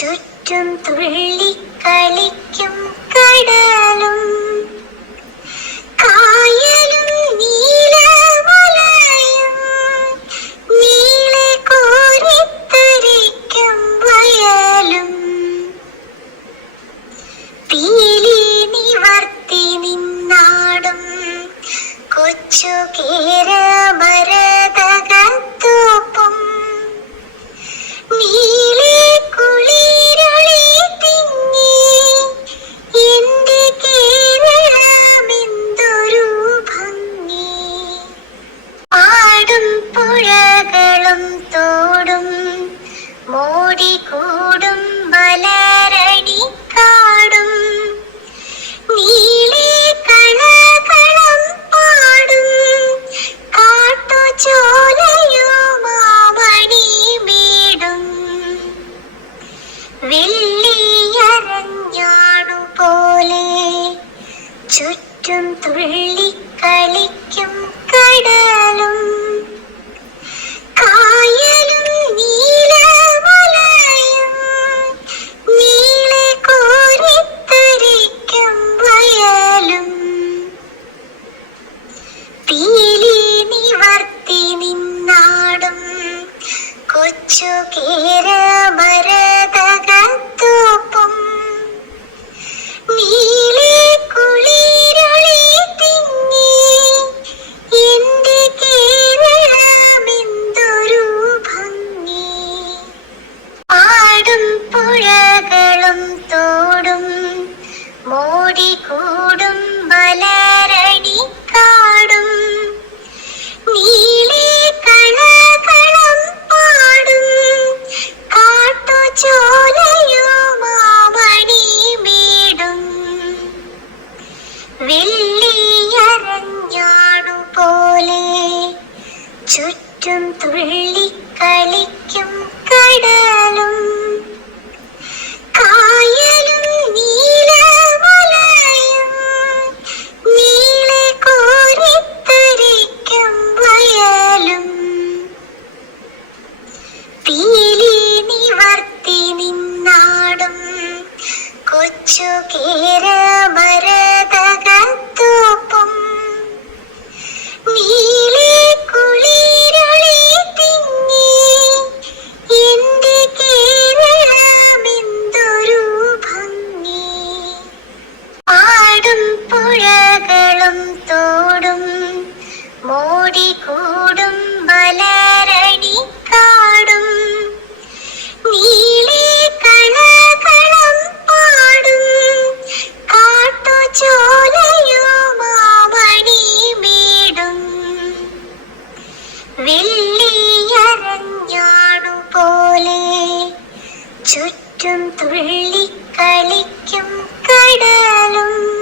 ചുറ്റും തുള്ളിക്കളിക്കും കടലും. കായലും നീലമലയും നീളെ വയലും. പീലി നിന്നാടും കൊച്ചു ചുറ്റും തുള്ളി കളിക്കും കടലും. കായലും നീലമലയും നീളെ കോരിത്തരിക്കും വയലും. പീലി നിവർത്തി നിന്നാടും കൊച്ചു കേരമരതകത്തോപ്പും പുഴകളും തോടും മോടിക്കൂടും കാടും നീലേ കളകളം പാടും കാട്ടുചോലയുമാവണി വീടും വെള്ളിയറഞ്ഞാണു പോലെ ചുറ്റും തുള്ളിക്കളിക്കും കടലും. நிற ചുറ്റും തുള്ളി കളിക്കും കടലും.